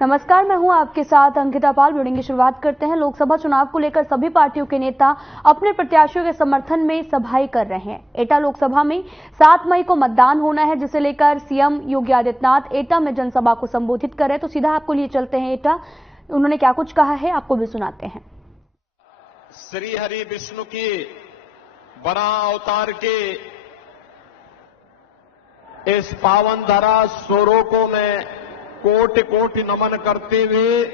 नमस्कार, मैं हूं आपके साथ अंकिता पाल। बुलेटिन की शुरुआत करते हैं। लोकसभा चुनाव को लेकर सभी पार्टियों के नेता अपने प्रत्याशियों के समर्थन में सभाएं कर रहे हैं। एटा लोकसभा में 7 मई को मतदान होना है, जिसे लेकर सीएम योगी आदित्यनाथ एटा में जनसभा को संबोधित कर रहे हैं। तो सीधा आपको लिए चलते हैं एटा, उन्होंने क्या कुछ कहा है आपको भी सुनाते हैं। श्री हरि विष्णु की बड़ा अवतार के इस पावन धरा स्वरों को मैं कोटि कोटि नमन करते हुए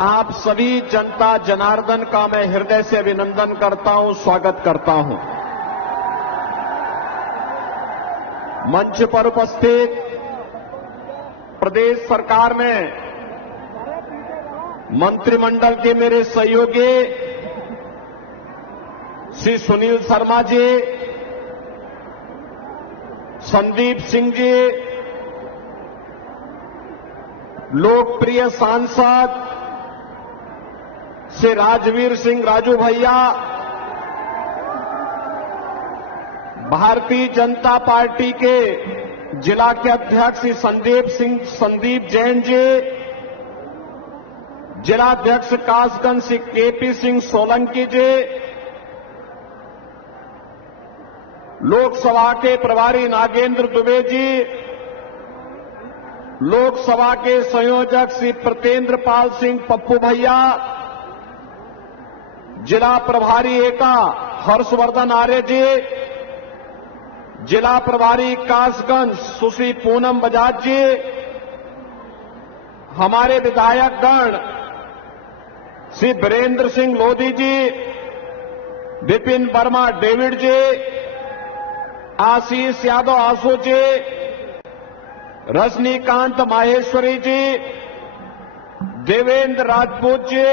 आप सभी जनता जनार्दन का मैं हृदय से अभिनंदन करता हूं, स्वागत करता हूं। मंच पर उपस्थित प्रदेश सरकार में मंत्रिमंडल के मेरे सहयोगी श्री सुनील शर्मा जी, संदीप सिंह जी, लोकप्रिय सांसद श्री राजवीर सिंह राजू भैया, भारतीय जनता पार्टी के जिला के अध्यक्ष श्री संदीप जैन जी, जिलाध्यक्ष कासगंज श्री केपी सिंह सोलंकी जी, लोकसभा के प्रभारी नागेंद्र दुबे जी, लोकसभा के संयोजक श्री प्रतेंद्र पाल सिंह पप्पू भैया, जिला प्रभारी एटा हर्षवर्धन आर्य जी, जिला प्रभारी कासगंज सुश्री पूनम बजाज जी, हमारे विधायक गण श्री वीरेंद्र सिंह लोधी जी, विपिन वर्मा डेविड जी, आशीष यादव आसू जी, रजनीकांत माहेश्वरी जी, देवेंद्र राजपूत जी,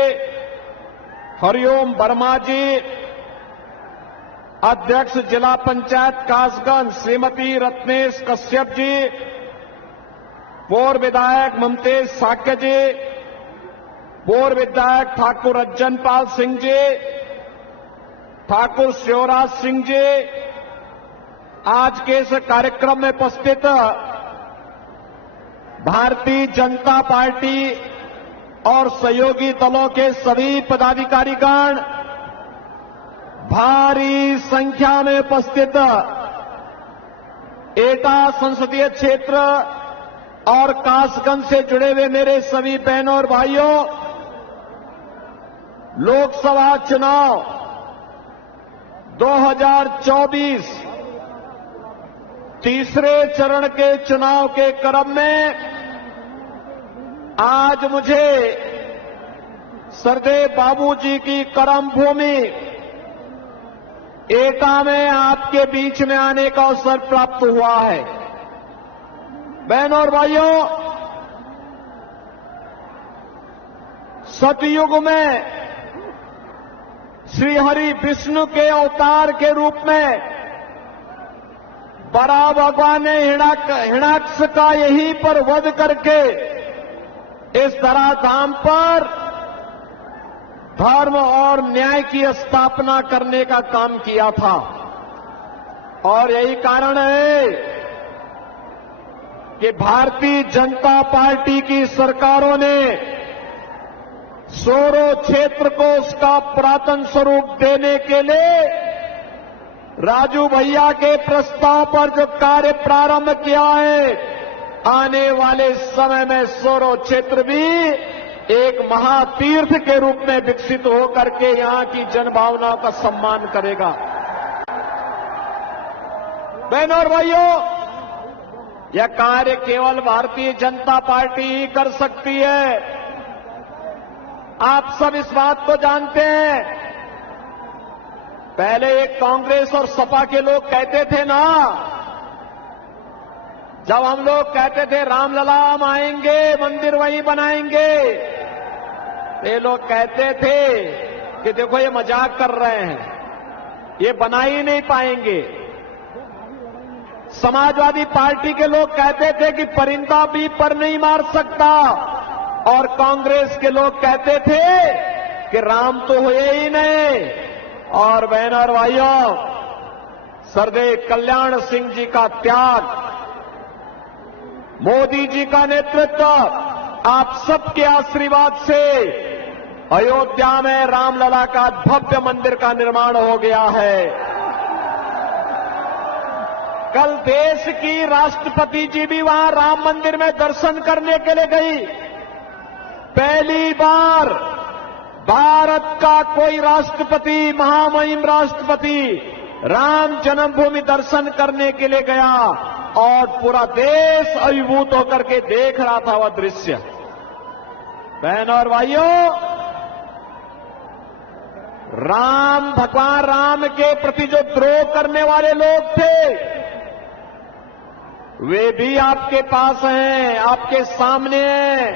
हरिओम वर्मा जी, अध्यक्ष जिला पंचायत कासगंज श्रीमती रत्नेश कश्यप जी, पूर्व विधायक ममतेज साक्य जी, पूर्व विधायक ठाकुर रज्जन पाल सिंह जी, ठाकुर शिवराज सिंह जी, आज के इस कार्यक्रम में उपस्थित भारतीय जनता पार्टी और सहयोगी दलों के सभी पदाधिकारीगण, भारी संख्या में उपस्थित एटा संसदीय क्षेत्र और कासगंज से जुड़े हुए मेरे सभी बहनों और भाइयों, लोकसभा चुनाव 2024 तीसरे चरण के चुनाव के क्रम में आज मुझे सरदेव बाबूजी की कर्मभूमि एटा में आपके बीच में आने का अवसर प्राप्त हुआ है। बहनों और भाइयों, सतयुग में श्री हरि विष्णु के अवतार के रूप में बड़ा भगवान ने हिरण्याक्ष का यहीं पर वध करके इस धराधाम पर धर्म और न्याय की स्थापना करने का काम किया था। और यही कारण है कि भारतीय जनता पार्टी की सरकारों ने सोरो क्षेत्र को उसका पुरातन स्वरूप देने के लिए राजू भैया के प्रस्ताव पर जो कार्य प्रारंभ किया है, आने वाले समय में सोरो क्षेत्र भी एक महातीर्थ के रूप में विकसित होकर के यहां की जनभावनाओं का सम्मान करेगा। बहनों और भाइयों, यह कार्य केवल भारतीय जनता पार्टी ही कर सकती है। आप सब इस बात को जानते हैं। पहले एक कांग्रेस और सपा के लोग कहते थे ना, जब हम लोग कहते थे रामलला हम आएंगे, मंदिर वहीं बनाएंगे, ये लोग कहते थे कि देखो ये मजाक कर रहे हैं, ये बना ही नहीं पाएंगे। समाजवादी पार्टी के लोग कहते थे कि परिंदा भी पर नहीं मार सकता, और कांग्रेस के लोग कहते थे कि राम तो हुए ही नहीं। और बहनों और भाइयों, सरदेव कल्याण सिंह जी का त्याग, मोदी जी का नेतृत्व, आप सबके आशीर्वाद से अयोध्या में रामलला का भव्य मंदिर का निर्माण हो गया है। कल देश की राष्ट्रपति जी भी वहां राम मंदिर में दर्शन करने के लिए गई। पहली बार भारत का कोई राष्ट्रपति, महामहिम राष्ट्रपति राम जन्मभूमि दर्शन करने के लिए गया और पूरा देश अभिभूत होकर के देख रहा था वह दृश्य। बहनों और भाइयों, भगवान राम के प्रति जो द्रोह करने वाले लोग थे वे भी आपके पास हैं, आपके सामने हैं,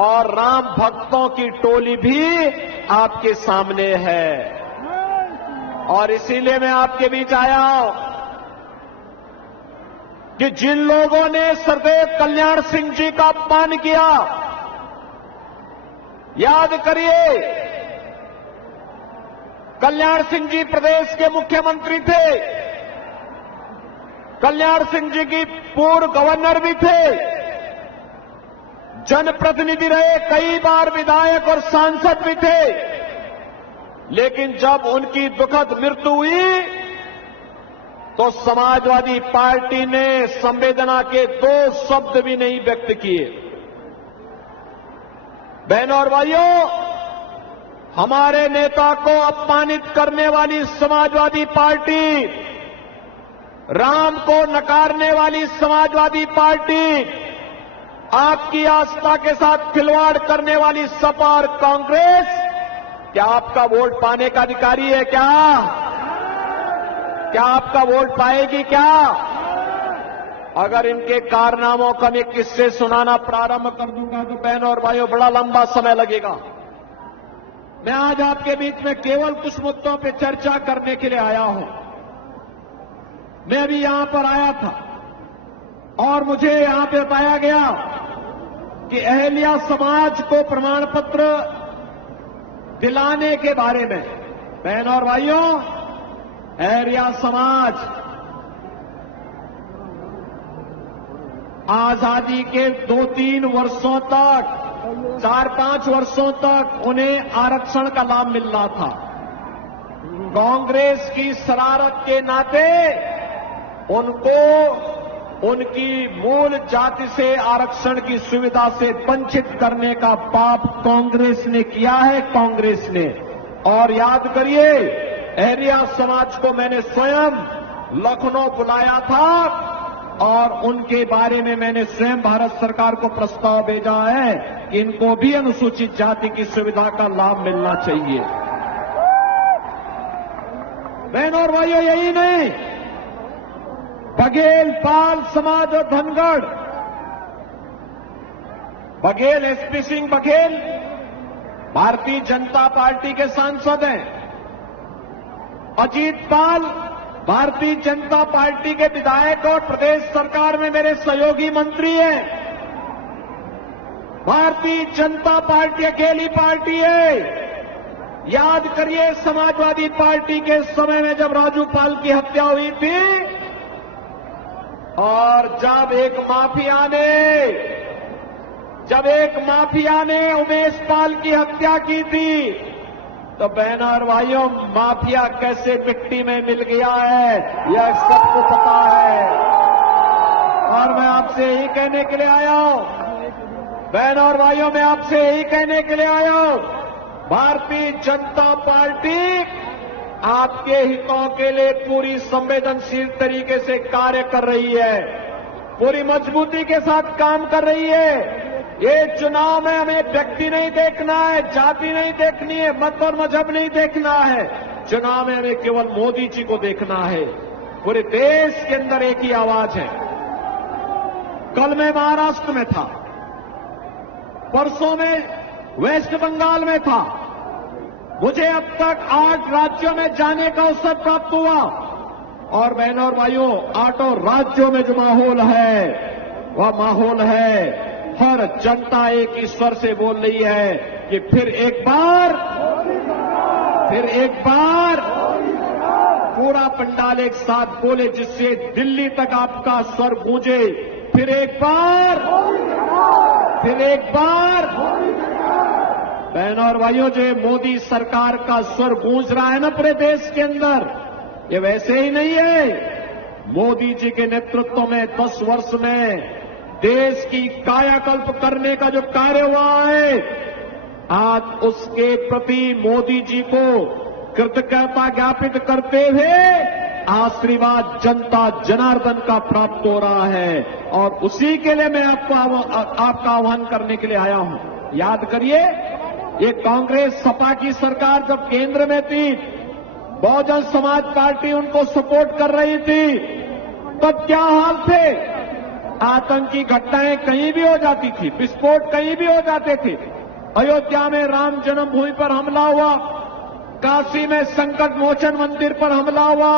और राम भक्तों की टोली भी आपके सामने है। और इसीलिए मैं आपके बीच आया हूं कि जिन लोगों ने सरदेव कल्याण सिंह जी का अपमान किया, याद करिए, कल्याण सिंह जी प्रदेश के मुख्यमंत्री थे, कल्याण सिंह जी की पूर्व गवर्नर भी थे, जनप्रतिनिधि रहे, कई बार विधायक और सांसद भी थे। लेकिन जब उनकी दुखद मृत्यु हुई तो समाजवादी पार्टी ने संवेदना के 2 शब्द भी नहीं व्यक्त किए। बहनों और भाइयों, हमारे नेता को अपमानित करने वाली समाजवादी पार्टी, राम को नकारने वाली समाजवादी पार्टी, आपकी आस्था के साथ खिलवाड़ करने वाली सपा और कांग्रेस क्या आपका वोट पाने का अधिकारी है? क्या आपका वोट पाएगी? क्या अगर इनके कारनामों का मैं किस्से सुनाना प्रारंभ कर दूंगा तो बहनों और भाइयों बड़ा लंबा समय लगेगा। मैं आज आपके बीच में केवल कुछ मुद्दों पर चर्चा करने के लिए आया हूं। मैं अभी यहां पर आया था और मुझे यहां पे बताया गया कि अहल्या समाज को प्रमाण पत्र दिलाने के बारे में। बहनों और भाइयों, अहल्या समाज आजादी के 2-3 वर्षों तक, 4-5 वर्षों तक उन्हें आरक्षण का लाभ मिल रहा था। कांग्रेस की शरारत के नाते उनको उनकी मूल जाति से आरक्षण की सुविधा से वंचित करने का पाप कांग्रेस ने किया है, कांग्रेस ने। और याद करिए, अहल्या समाज को मैंने स्वयं लखनऊ बुलाया था और उनके बारे में मैंने स्वयं भारत सरकार को प्रस्ताव भेजा है कि इनको भी अनुसूचित जाति की सुविधा का लाभ मिलना चाहिए। बहनों और भाइयों, यही नहीं, बघेल, पाल समाज और धनगढ़, बघेल, एसपी सिंह बघेल भारतीय जनता पार्टी के सांसद हैं। अजीत पाल भारतीय जनता पार्टी के विधायक और प्रदेश सरकार में मेरे सहयोगी मंत्री हैं। भारतीय जनता पार्टी अकेली पार्टी है। याद करिए, समाजवादी पार्टी के समय में जब राजू पाल की हत्या हुई थी और जब एक माफिया ने उमेश पाल की हत्या की थी, तो बहनों और भाइयों, माफिया कैसे मिट्टी में मिल गया है यह सबको पता है। और मैं आपसे यही कहने के लिए आया हूं, बहनों और भाइयों, मैं आपसे यही कहने के लिए आया हूं, भारतीय जनता पार्टी आपके हितों के लिए पूरी संवेदनशील तरीके से कार्य कर रही है, पूरी मजबूती के साथ काम कर रही है। ये चुनाव में हमें व्यक्ति नहीं देखना है, जाति नहीं देखनी है, मत और मजहब नहीं देखना है। चुनाव में हमें केवल मोदी जी को देखना है। पूरे देश के अंदर एक ही आवाज है। कल मैं महाराष्ट्र में था, परसों में वेस्ट बंगाल में था। मुझे अब तक 8 राज्यों में जाने का अवसर प्राप्त हुआ और बहनों और भाइयों, 8 राज्यों में जो माहौल है वह माहौल है, हर जनता एक ही स्वर से बोल रही है कि फिर एक बार पूरा पंडाल एक साथ बोले, जिससे दिल्ली तक आपका स्वर गूंजे। फिर एक बार फिर एक बार बहनों और भाइयों, जो मोदी सरकार का स्वर गूंज रहा है ना पूरे देश के अंदर, ये वैसे ही नहीं है। मोदी जी के नेतृत्व में 10 वर्ष में देश की कायाकल्प करने का जो कार्य हुआ है, आज उसके प्रति मोदी जी को कृतज्ञता ज्ञापित करते हुए आशीर्वाद जनता जनार्दन का प्राप्त हो रहा है। और उसी के लिए मैं आपका आह्वान करने के लिए आया हूं। याद करिए, ये कांग्रेस सपा की सरकार जब केंद्र में थी, बहुजन समाज पार्टी उनको सपोर्ट कर रही थी, तब क्या हाल थे? आतंकी घटनाएं कहीं भी हो जाती थी, विस्फोट कहीं भी हो जाते थे। अयोध्या में राम जन्मभूमि पर हमला हुआ, काशी में संकट मोचन मंदिर पर हमला हुआ,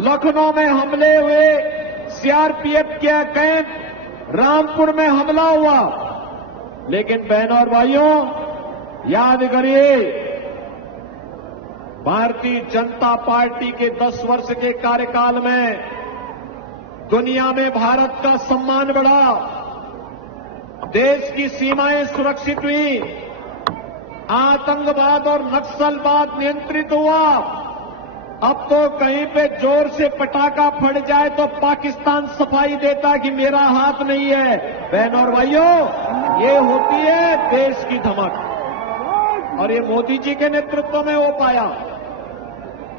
लखनऊ में हमले हुए, सीआरपीएफ के कैंप, रामपुर में हमला हुआ। लेकिन बहनों और भाइयों, याद करिए, भारतीय जनता पार्टी के 10 वर्ष के कार्यकाल में दुनिया में भारत का सम्मान बढ़ा, देश की सीमाएं सुरक्षित हुई, आतंकवाद और नक्सलवाद नियंत्रित हुआ। अब तो कहीं पे जोर से पटाखा फट जाए तो पाकिस्तान सफाई देता कि मेरा हाथ नहीं है। बहनों और भाइयों, ये होती है देश की धमक, और ये मोदी जी के नेतृत्व में हो पाया।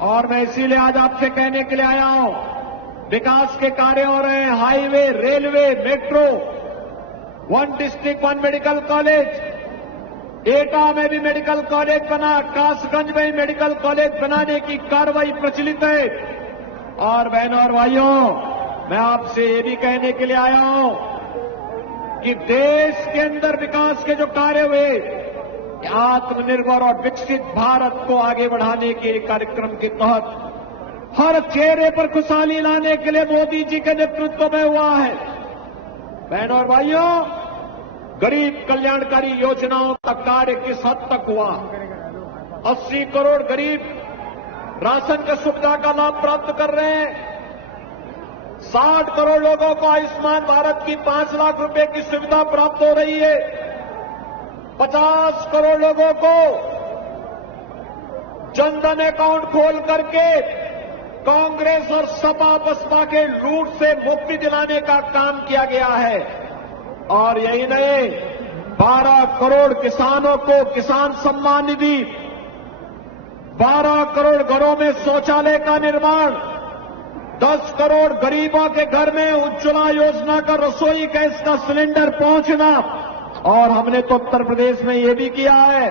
और मैं इसीलिए आज आपसे कहने के लिए आया हूं, विकास के कार्य हो रहे हैं, highway, railway, metro, 1 district 1 medical college, एटा में भी मेडिकल कॉलेज बना, कासगंज में मेडिकल कॉलेज बनाने की कार्रवाई प्रचलित है। और बहनों और भाइयों, मैं आपसे ये भी कहने के लिए आया हूं कि देश के अंदर विकास के जो कार्य हुए, आत्मनिर्भर और विकसित भारत को आगे बढ़ाने के कार्यक्रम के तहत हर चेहरे पर खुशहाली लाने के लिए मोदी जी के नेतृत्व में हुआ है। बहनों और भाइयों, गरीब कल्याणकारी योजनाओं का कार्य किस हद तक हुआ? 80 करोड़ गरीब राशन की सुविधा का लाभ प्राप्त कर रहे हैं। 60 करोड़ लोगों को आयुष्मान भारत की 5 लाख रुपए की सुविधा प्राप्त हो रही है। 50 करोड़ लोगों को जनधन अकाउंट खोल करके कांग्रेस और सपा बसपा के लूट से मुक्ति दिलाने का काम किया गया है। और यही नहीं, 12 करोड़ किसानों को किसान सम्मान निधि, 12 करोड़ घरों में शौचालय का निर्माण, 10 करोड़ गरीबों के घर में उज्ज्वला योजना का रसोई गैस का सिलेंडर पहुंचना। और हमने तो उत्तर प्रदेश में ये भी किया है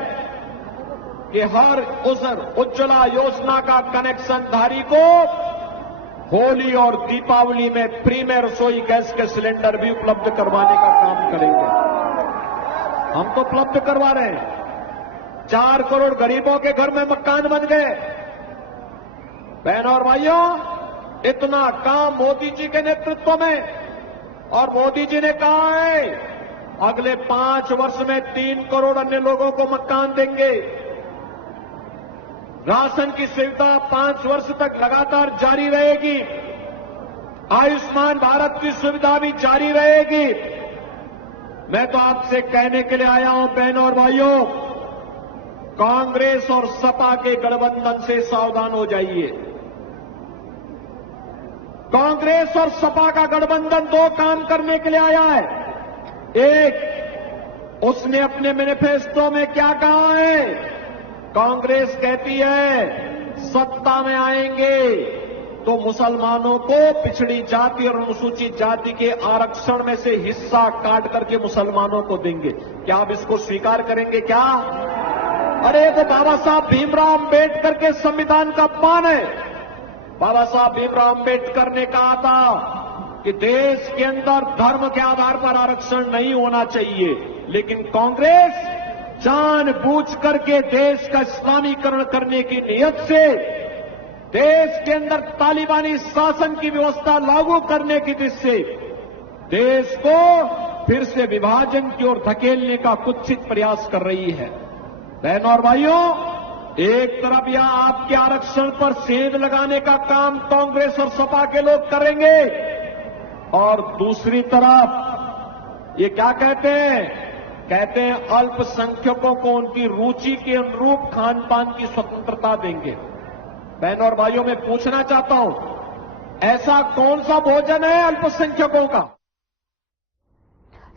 कि हर उस उज्ज्वला योजना का कनेक्शनधारी को होली और दीपावली में फ्री में रसोई गैस के सिलेंडर भी उपलब्ध करवाने का काम करेंगे। हम तो उपलब्ध करवा रहे हैं। 4 करोड़ गरीबों के घर में मकान बन गए। बहनों और भाइयों, इतना काम मोदी जी के नेतृत्व में, और मोदी जी ने कहा है अगले 5 वर्ष में 3 करोड़ अन्य लोगों को मकान देंगे। राशन की सुविधा 5 वर्ष तक लगातार जारी रहेगी। आयुष्मान भारत की सुविधा भी जारी रहेगी। मैं तो आपसे कहने के लिए आया हूं, बहनों और भाइयों, कांग्रेस और सपा के गठबंधन से सावधान हो जाइए। कांग्रेस और सपा का गठबंधन 2 काम करने के लिए आया है। एक, उसने अपने मैनिफेस्टो में क्या कहा है? कांग्रेस कहती है सत्ता में आएंगे तो मुसलमानों को पिछड़ी जाति और अनुसूचित जाति के आरक्षण में से हिस्सा काट करके मुसलमानों को देंगे। क्या आप इसको स्वीकार करेंगे क्या? अरे तो बाबा साहब भीमराव अंबेडकर के संविधान का अपमान है। बाबा साहब भीमराव अंबेडकर ने कहा था कि देश के अंदर धर्म के आधार पर आरक्षण नहीं होना चाहिए, लेकिन कांग्रेस जानबूझ करके देश का इस्लामीकरण करने की नीयत से देश के अंदर तालिबानी शासन की व्यवस्था लागू करने की दृष्टि से देश को फिर से विभाजन की ओर धकेलने का कुत्सित प्रयास कर रही है। बहनों और भाइयों, एक तरफ यह आपके आरक्षण पर सेंध लगाने का काम कांग्रेस और सपा के लोग करेंगे, और दूसरी तरफ ये क्या कहते हैं कहते हैं अल्पसंख्यकों को उनकी रुचि के अनुरूप खान पान की स्वतंत्रता देंगे। बहनों और भाइयों, मैं पूछना चाहता हूं, ऐसा कौन सा भोजन है अल्पसंख्यकों का?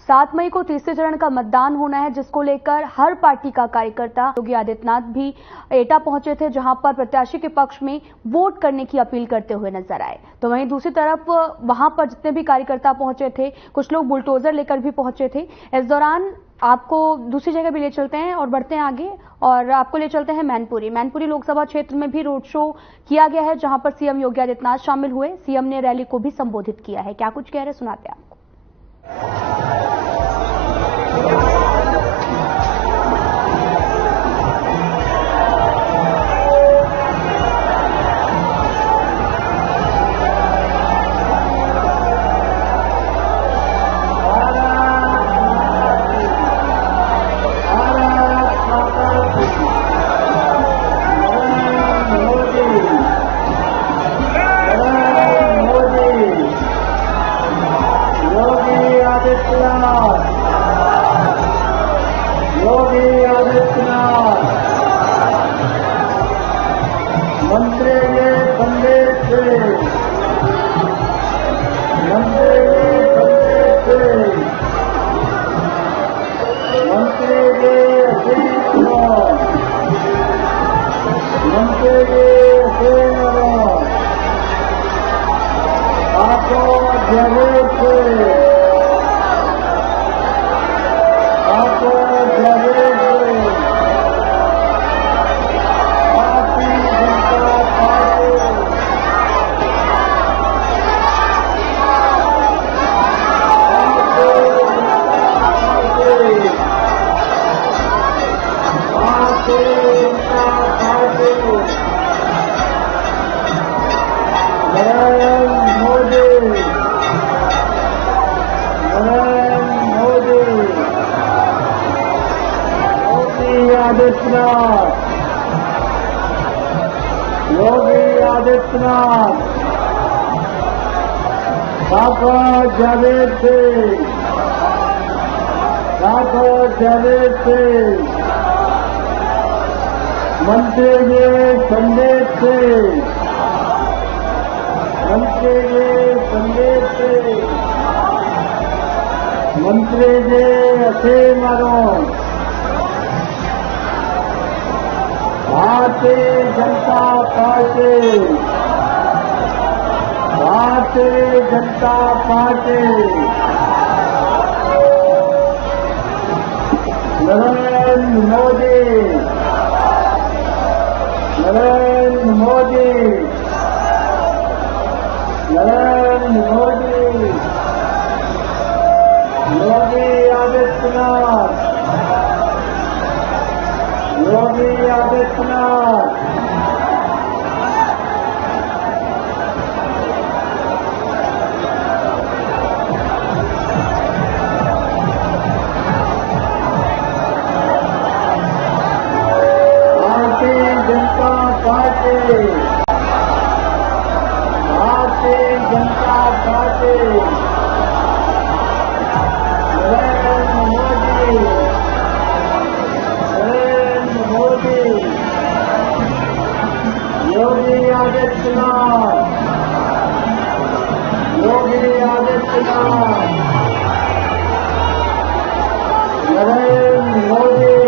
7 मई को तीसरे चरण का मतदान होना है, जिसको लेकर हर पार्टी का कार्यकर्ता योगी आदित्यनाथ भी एटा पहुंचे थे, जहां पर प्रत्याशी के पक्ष में वोट करने की अपील करते हुए नजर आए। तो वहीं दूसरी तरफ वहां पर जितने भी कार्यकर्ता पहुंचे थे, कुछ लोग बुलडोजर लेकर भी पहुंचे थे। इस दौरान आपको दूसरी जगह भी ले चलते हैं और बढ़ते हैं आगे, और आपको ले चलते हैं मैनपुरी लोकसभा क्षेत्र में भी रोड शो किया गया है, जहां पर सीएम योगी आदित्यनाथ शामिल हुए। सीएम ने रैली को भी संबोधित किया है। क्या कुछ कह रहे, सुनाते हैं आपको। योगी आदित्यनाथ मंत्री के संदेश से, मंत्री के आपको जरूर से योगी आदित्यनाथ डॉक्टर जावेद से मंत्री के संदेश से, मंत्री के असीम आरोप भारतीय जनता पार्टी नरेंद्र मोदी योगी आदित्यनाथ भारतीय जनता पार्टी नरेंद्र मोदी योगी आदित्यनाथ नरेंद्र मोदी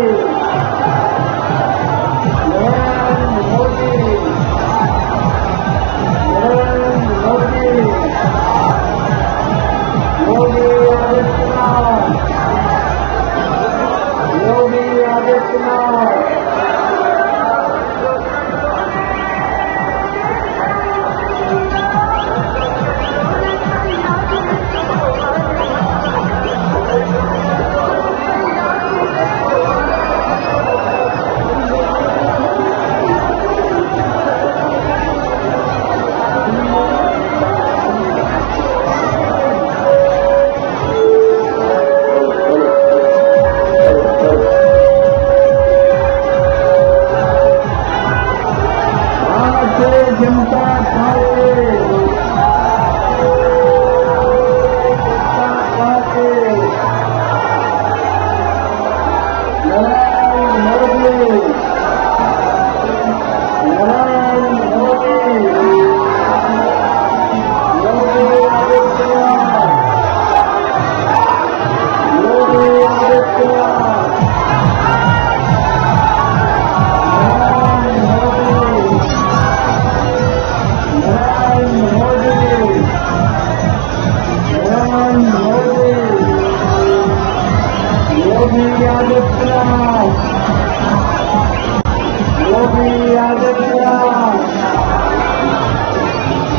योगी आदित्यनाथ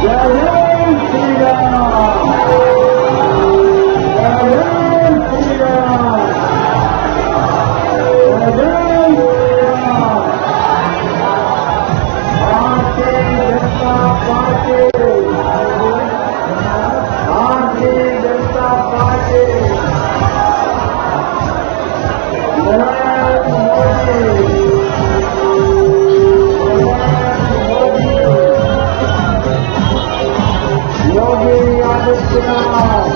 जय श्री राम, जय श्री राम, जय श्री राम। भारतीय जनता पार्टी, भारतीय जनता पार्टी, नरेंद्र मोदी, योगी आदित्यनाथ,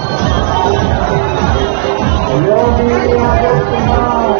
योगी आदित्यनाथ,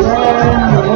नरेंद्र मोदी,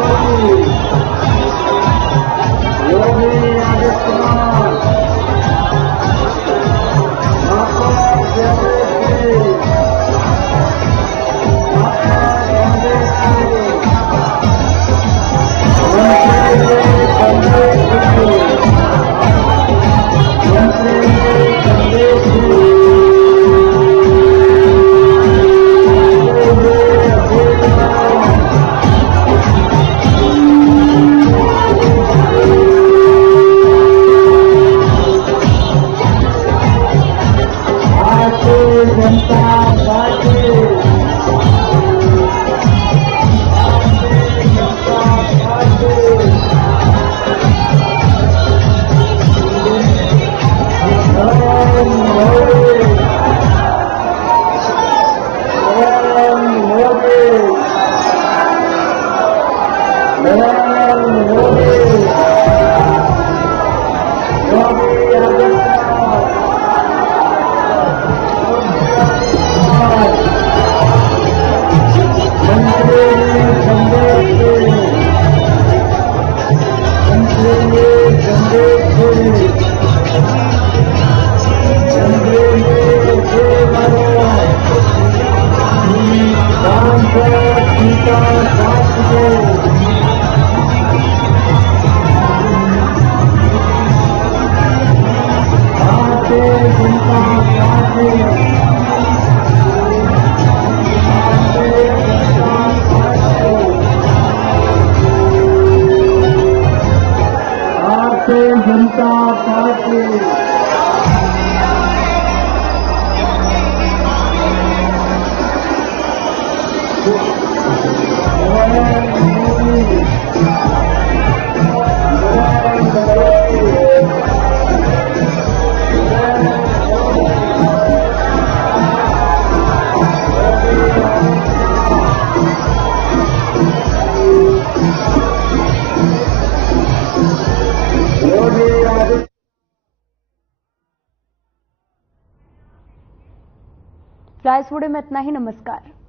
जनता पार्टी फ्लाइस वुडे में इतना ही। नमस्कार।